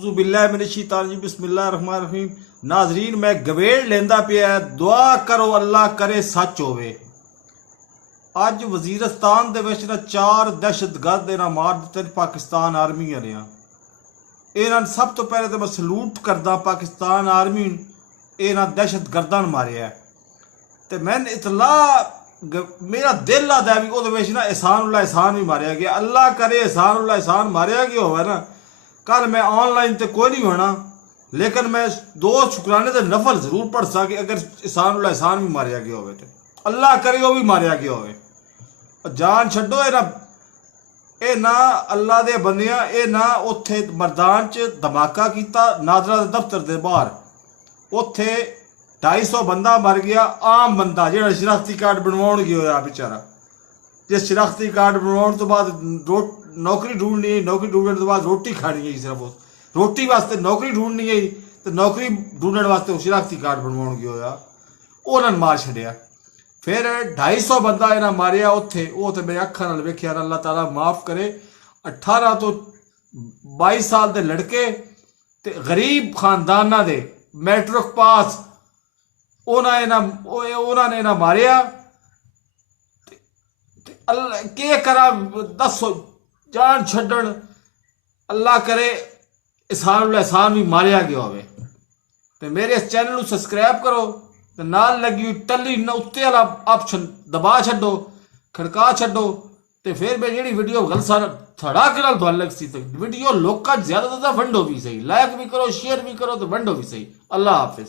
बिस्मिल्लाहिर्रहमानिर्रहीम। नाजरीन, मैं गवेड़ लेंदा पिया, दुआ करो अल्लाह करे सच होवे। अज वजीरस्तान दे विच ना 4 दहशतगर्द इन्हां मार दित्ते पाकिस्तान आर्मी ने। इन्हां सब तो पहले तो मैं सलूट करदा पाकिस्तान आर्मी, इन्हां दहशतगर्दां मारिया। तो मैंने इतला मेरा दिल आदा भी वो ना एहसान उल्ला एहसान भी मारिया गया। अल्लाह करे एहसान उल्ला एहसान मारिया गया होवे ना। कल मैं ऑनलाइन तो कोई नहीं होना, लेकिन मैं 2 शुक्राने के नफल जरूर पढ़ सा कि अगर एहसान उल्ला एहसान भी मारिया गया हो तो अल्लाह करे वो भी मारिया गया हो। जान छड्डो ये ना अल्लाह दे बंदियां, ये ना उत्थे मरदान च धमाका किया नादरा दे दफ्तर के बाहर। उत्थे 250 बंदा मर गया, आम बंदा जो शनाख्ती कार्ड बनवाउण गया होया बेचारा। जिस शनाख्ती कार्ड बनवाउण तो बाद नौकरी ढूंढनी, नौकरी ढूंढने तो बाद रोटी खानी है, सिर्फ उस रोटी वास्ते नौकरी ढूंढनी है, तो नौकरी ढूंढने वास्ते शनाख्ती कार्ड बनवाउण गया होया, उन्होंने मार छड्डिया। फिर 250 बंदा इन्हें मारिया उत्थे। वो तो मेरे अखा नाल वेखिया, अल्लाह ताला माफ़ करे। 18 तो 22 साल के लड़के ते गरीब खानदाना दे मैट्रिक पास उन्होंने इन्हें मारिया। के करा दसो, जान छड्डण। अल्लाह करे एहसान उल्ला एहसान भी मारिया गया होवे। तो मेरे इस चैनल को सबसक्राइब करो, तो नाल लगी हुई टल्ली उत्ते वाला ऑप्शन दबा छड्डो, खड़का छड्डो। तो फिर मैं जी वीडियो गल सारा थड़ाके नाल तुहानू लग सी वीडियो लोकां च ज़्यादा तो वंडो भी सही, लाइक भी करो, शेयर भी करो, तो वंडो भी सही। अल्लाह हाफिज़।